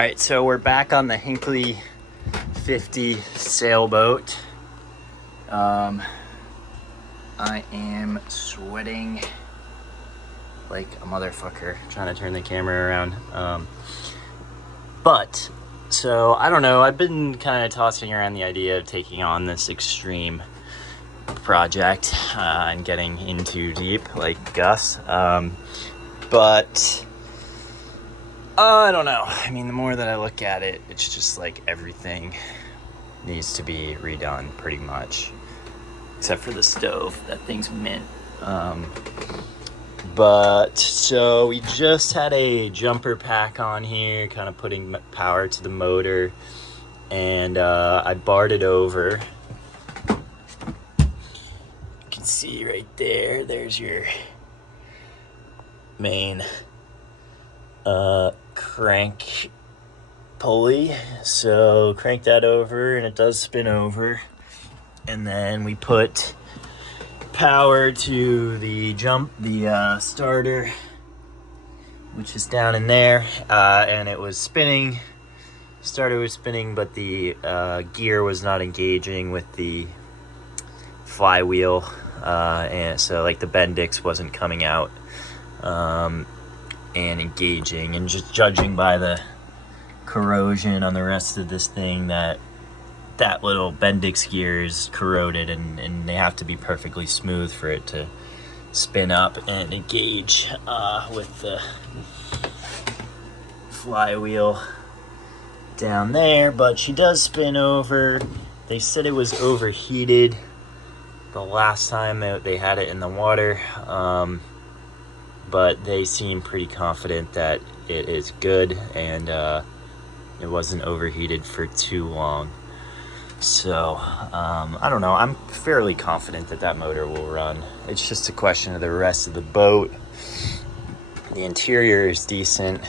right, so we're back on the Hinckley 50 sailboat. I am sweating like a motherfucker trying to turn the camera around. So I don't know, I've been kind of tossing around the idea of taking on this extreme project and getting in too deep like Gus. But I don't know. I mean, the more that I look at it, it's just like everything needs to be redone pretty much. Except for the stove. That thing's mint. But so we just had a jumper pack on here, kind of putting power to the motor. And I barred it over. You can see right there. There's your main crank pulley. So crank that over and it does spin over, and then we put power to the starter, which is down in there, and it was spinning. Starter was spinning, but the gear was not engaging with the flywheel, and so like the Bendix wasn't coming out and engaging, and just judging by the corrosion on the rest of this thing, that little Bendix gear is corroded, and they have to be perfectly smooth for it to spin up and engage with the flywheel down there. But she does spin over. They said it was overheated the last time they had it in the water, but they seem pretty confident that it is good, and it wasn't overheated for too long. So I don't know, I'm fairly confident that motor will run. It's just a question of the rest of the boat. The interior is decent.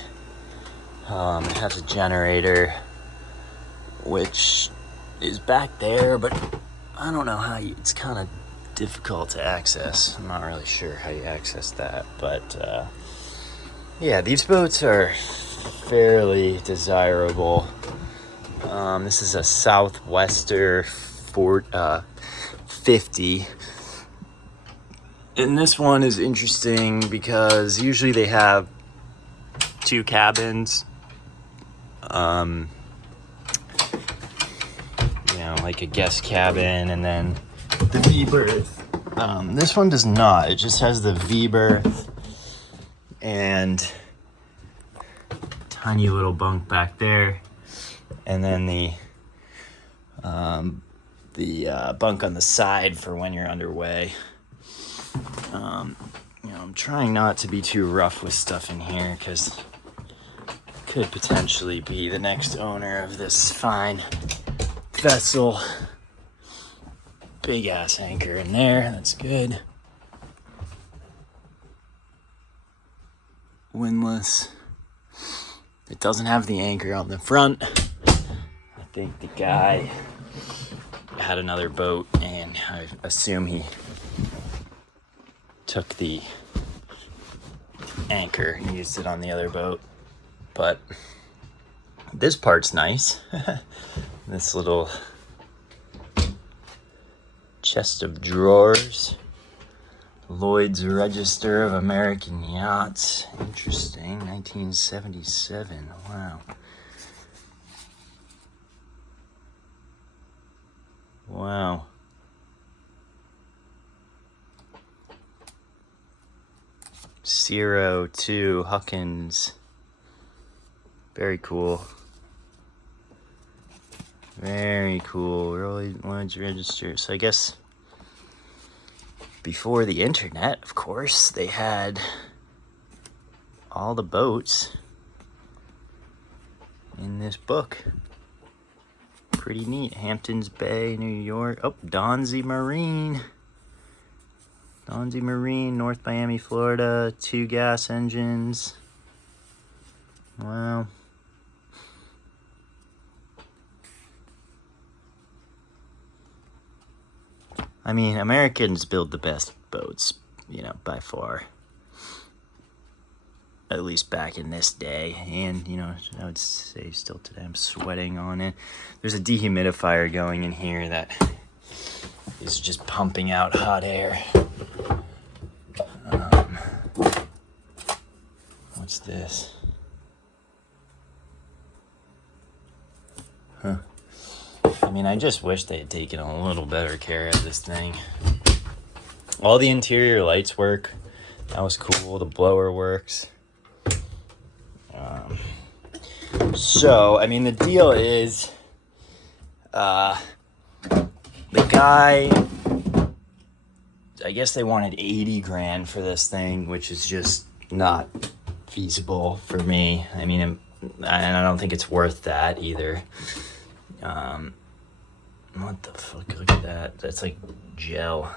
It has a generator, which is back there, but I don't know how it's kind of difficult to access. I'm not really sure how you access that, but yeah, these boats are fairly desirable. This is a Southwester 50, and this one is interesting because usually they have two cabins, like a guest cabin and then the V-berth. This one does not. It just has the V-berth and tiny little bunk back there, and then the bunk on the side for when you're underway. I'm trying not to be too rough with stuff in here because could potentially be the next owner of this fine vessel. Big ass anchor in there, that's good. Windlass. It doesn't have the anchor on the front. I think the guy had another boat, and I assume he took the anchor and used it on the other boat. But this part's nice. This little chest of drawers. Lloyd's Register of American Yachts. Interesting. 1977. Wow. Wow. Zero 2 Huckins. Very cool. Very cool. Lloyd's Register. So I guess before the internet, of course, they had all the boats in this book. Pretty neat. Hamptons Bay, New York. Oh, Donsey Marine. Donsey Marine, North Miami, Florida. 2 gas engines. Wow. I mean, Americans build the best boats, by far. at least back in this day. And, you know, I would say still today, I'm sweating on it. There's a dehumidifier going in here that is just pumping out hot air. What's this? Huh. I mean, I just wish they had taken a little better care of this thing. All the interior lights work. That was cool. The blower works. So, I mean, the deal is, the guy, I guess they wanted 80 grand for this thing, which is just not feasible for me. I mean, and I don't think it's worth that either. What the fuck? Look at that. That's like gel.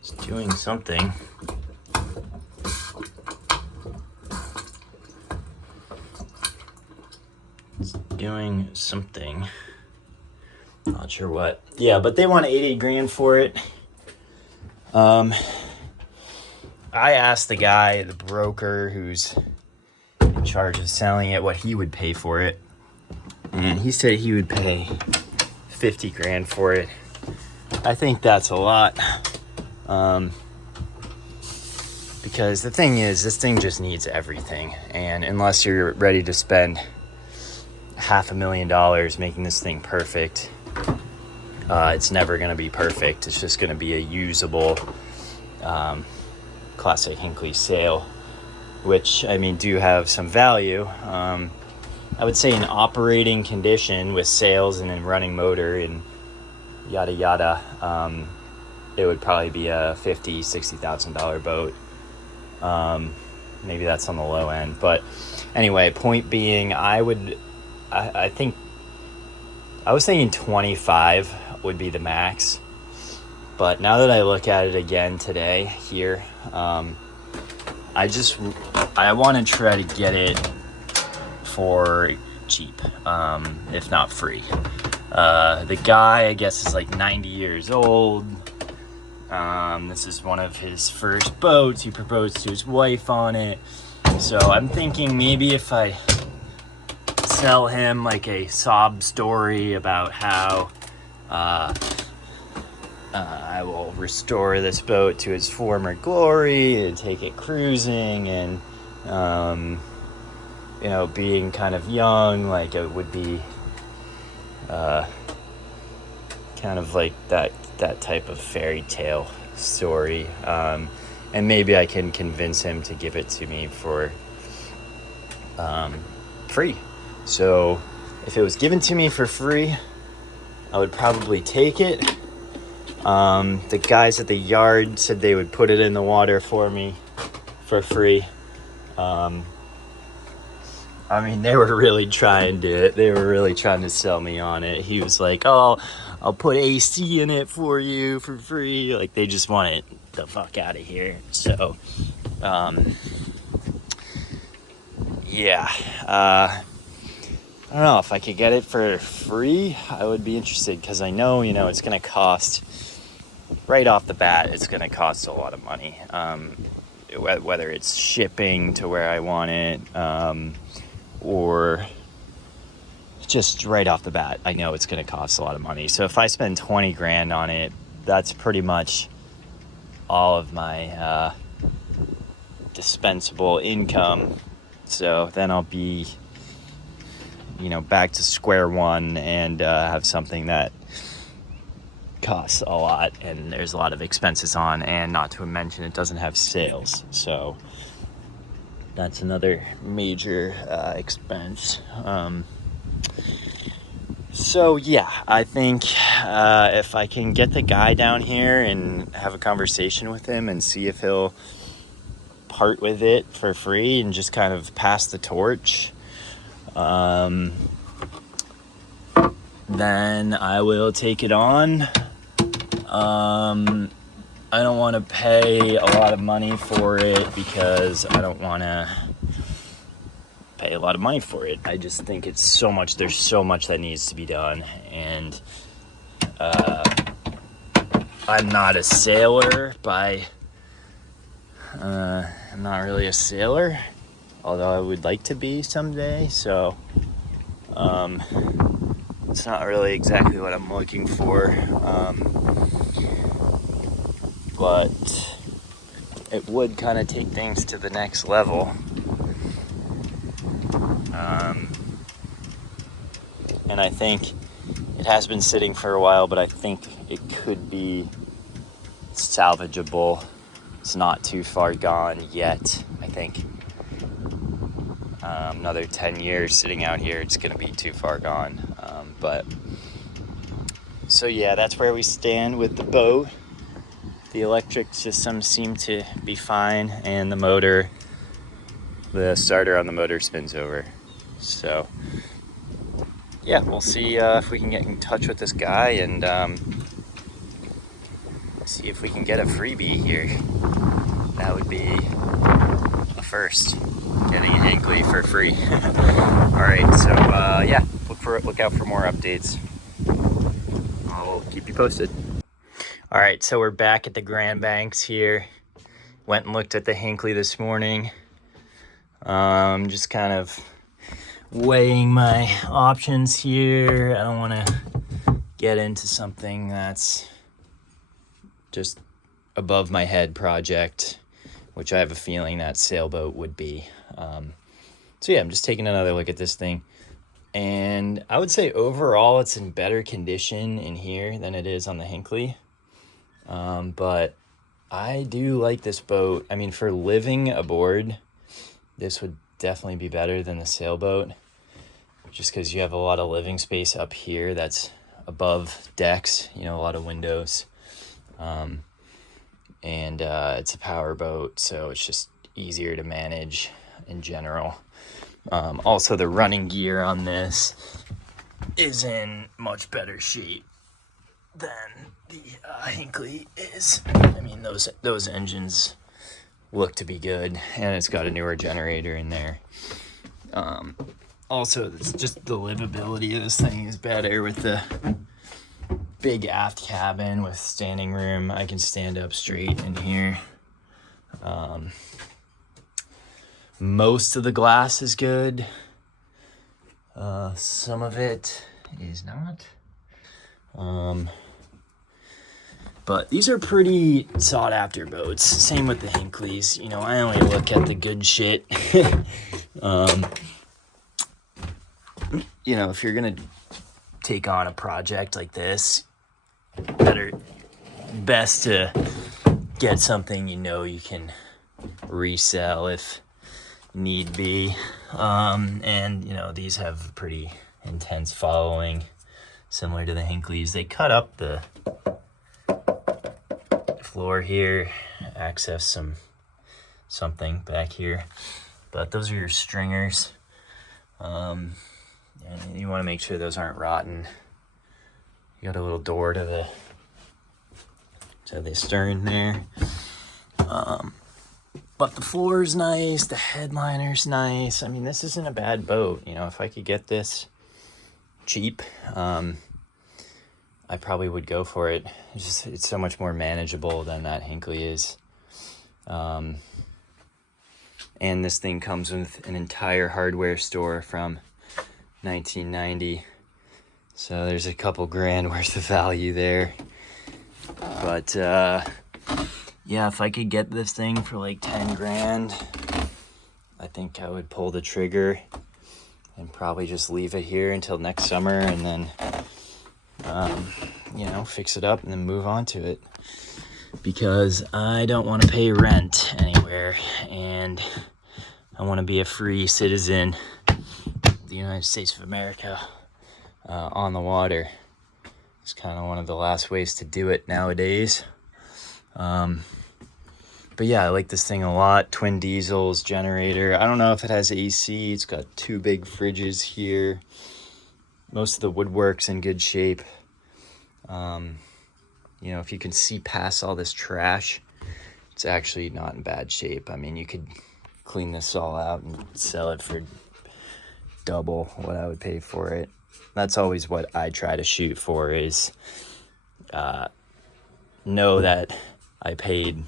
It's doing something. Doing something. Not sure what. Yeah, but they want 80 grand for it. I asked the guy, the broker who's in charge of selling it, what he would pay for it. And he said he would pay 50 grand for it. I think that's a lot. Because the thing is, this thing just needs everything. And unless you're ready to spend $500,000 making this thing perfect, it's never going to be perfect. It's just going to be a usable classic Hinckley sail, which, I mean, do have some value. I would say in operating condition with sails and in running motor and yada yada, it would probably be a $50,000-$60,000 boat. Maybe that's on the low end, but anyway, point being, I think I was thinking 25 would be the max, but now that I look at it again today here, I want to try to get it for cheap, if not free. The guy, I guess, is like 90 years old. This is one of his first boats. He proposed to his wife on it. So I'm thinking maybe if I sell him like a sob story about how I will restore this boat to its former glory and take it cruising, and you know, being kind of young, like it would be kind of like that type of fairy tale story, and maybe I can convince him to give it to me for free. So if it was given to me for free, I would probably take it. The guys at the yard said they would put it in the water for me for free. I mean, they were really trying to sell me on it. He was like, oh, I'll put AC in it for you for free. Like, they just want it the fuck out of here. So, yeah. I don't know if I could get it for free. I would be interested, because I know, you know, it's going to cost, right off the bat, it's going to cost a lot of money. Whether it's shipping to where I want it, or just right off the bat, I know it's going to cost a lot of money. So if I spend 20 grand on it, that's pretty much all of my dispensable income. So then I'll be, you know, back to square one and have something that costs a lot and there's a lot of expenses on, and not to mention it doesn't have sails. So that's another major expense. So yeah, I think if I can get the guy down here and have a conversation with him and see if he'll part with it for free and just kind of pass the torch, then I will take it on. I don't want to pay a lot of money for it because I don't want to pay a lot of money for it. I just think it's so much, there's so much that needs to be done. And I'm not a sailor I'm not really a sailor, although I would like to be someday. So it's not really exactly what I'm looking for. But it would kind of take things to the next level. And I think it has been sitting for a while, but I think it could be salvageable. It's not too far gone yet. I think another 10 years sitting out here, it's going to be too far gone. So yeah, that's where we stand with the boat. The electric systems seem to be fine, and the starter on the motor spins over. So yeah, we'll see if we can get in touch with this guy and see if we can get a freebie here. That would be a first, getting a Hinckley for free. All right, so yeah, look out for more updates. I'll keep you posted. All right, so we're back at the Grand Banks here. Went and looked at the Hinckley this morning. Just kind of weighing my options here. I don't want to get into something that's just above my head project, which I have a feeling that sailboat would be. So yeah, I'm just taking another look at this thing. And I would say overall it's in better condition in here than it is on the Hinckley. But I do like this boat. I mean, for living aboard, this would definitely be better than the sailboat, just because you have a lot of living space up here that's above decks, a lot of windows. And it's a power boat, so it's just easier to manage in general. Also, the running gear on this is in much better shape than the Hinckley is. I mean, those engines look to be good, and it's got a newer generator in there. Also, it's just the livability of this thing is better with the big aft cabin with standing room. I can stand up straight in here. Most of the glass is good. Some of it is not. But these are pretty sought after boats. Same with the Hinckleys. I only look at the good shit. If you're gonna take on a project like this, best to get something you can resell if need be. And these have a pretty intense following, similar to the Hinckleys. They cut up the floor here, access something back here, but those are your stringers. And you want to make sure those aren't rotten. You got a little door to the stern there. But the floor's nice, the headliner's nice. I mean, this isn't a bad boat. If I could get this cheap, I probably would go for it. It's so much more manageable than that Hinckley is. And this thing comes with an entire hardware store from 1990. So there's a couple grand worth of value there. But yeah, if I could get this thing for like 10 grand, I think I would pull the trigger and probably just leave it here until next summer, and then fix it up and then move on to it, because I don't want to pay rent anywhere, and I want to be a free citizen of the United States of America on the water. It's kind of one of the last ways to do it nowadays. But yeah, I like this thing a lot. Twin diesels, generator. I don't know if it has AC. It's got 2 big fridges here. Most of the woodwork's in good shape. you know, if you can see past all this trash, it's actually not in bad shape. I mean, you could clean this all out and sell it for double what I would pay for it. That's always what I try to shoot for, is know that I paid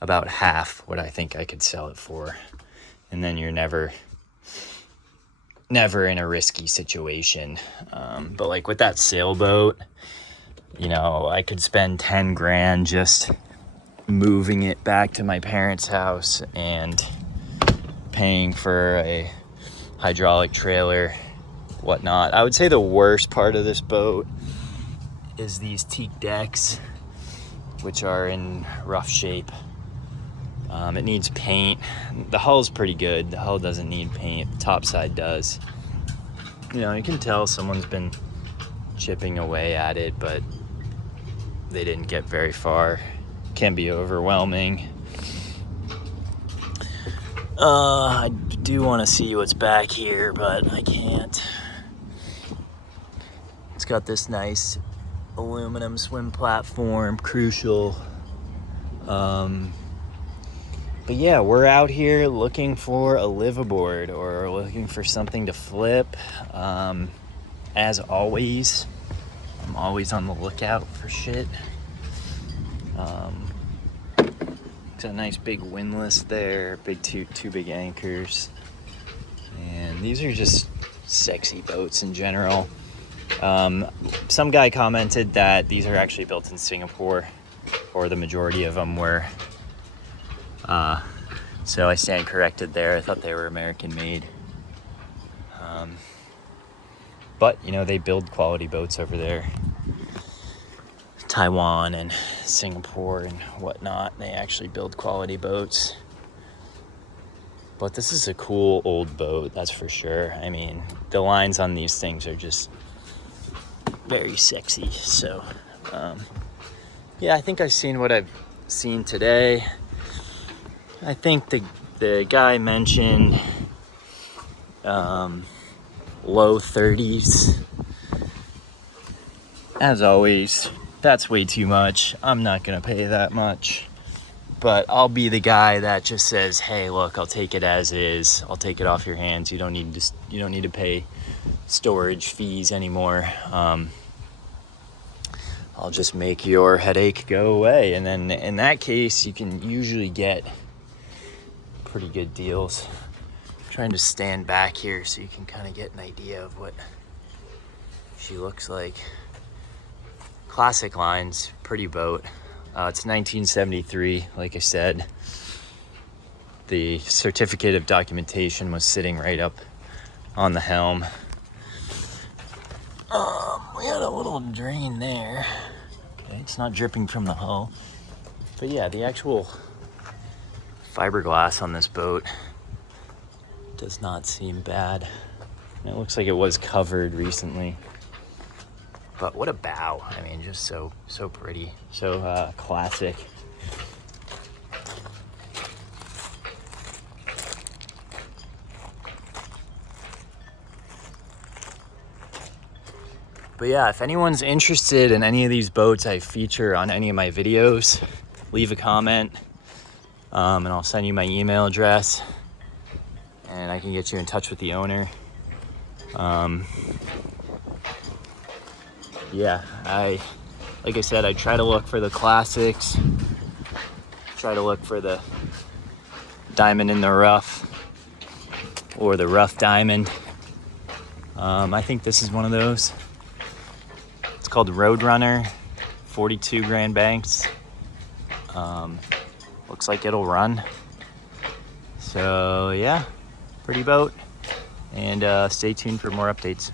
about half what I think I could sell it for. And then you're never in a risky situation. But like with that sailboat, you know, I could spend 10 grand just moving it back to my parents' house and paying for a hydraulic trailer, whatnot. I would say the worst part of this boat is these teak decks, which are in rough shape. It needs paint. The hull's pretty good. The hull doesn't need paint. The top side does. You know, you can tell someone's been chipping away at it, but they didn't get very far. Can be overwhelming. I do want to see what's back here, but I can't. It's got this nice aluminum swim platform, crucial. But yeah, we're out here looking for a liveaboard or looking for something to flip. As always, I'm always on the lookout for shit. Got a nice big windlass there, big two big anchors. And these are just sexy boats in general. Some guy commented that these are actually built in Singapore, or the majority of them were. So I stand corrected there. I thought they were American made. But, you know, they build quality boats over there. Taiwan and Singapore and whatnot, they actually build quality boats. But this is a cool old boat, that's for sure. I mean, the lines on these things are just very sexy. So, yeah, I think I've seen what I've seen today. I think the guy mentioned low 30s. As always, that's way too much. I'm not gonna pay that much. But I'll be the guy that just says, hey, look, I'll take it as is. I'll take it off your hands. You don't need to pay storage fees anymore. I'll just make your headache go away. And then in that case, you can usually get pretty good deals. I'm trying to stand back here so you can kind of get an idea of what she looks like. Classic lines, pretty boat. It's 1973, like I said. The certificate of documentation was sitting right up on the helm. We had a little drain there. Okay, it's not dripping from the hull. But yeah, the actual fiberglass on this boat does not seem bad. It looks like it was covered recently. But what a bow. I mean, just so pretty, so classic. But yeah, if anyone's interested in any of these boats I feature on any of my videos, leave a comment, and I'll send you my email address, and I can get you in touch with the owner. Yeah, like I said, I try to look for the classics, try to look for the diamond in the rough, or the rough diamond. I think this is one of those. It's called Roadrunner, 42 Grand Banks. Looks like it'll run. So yeah, pretty boat, and stay tuned for more updates.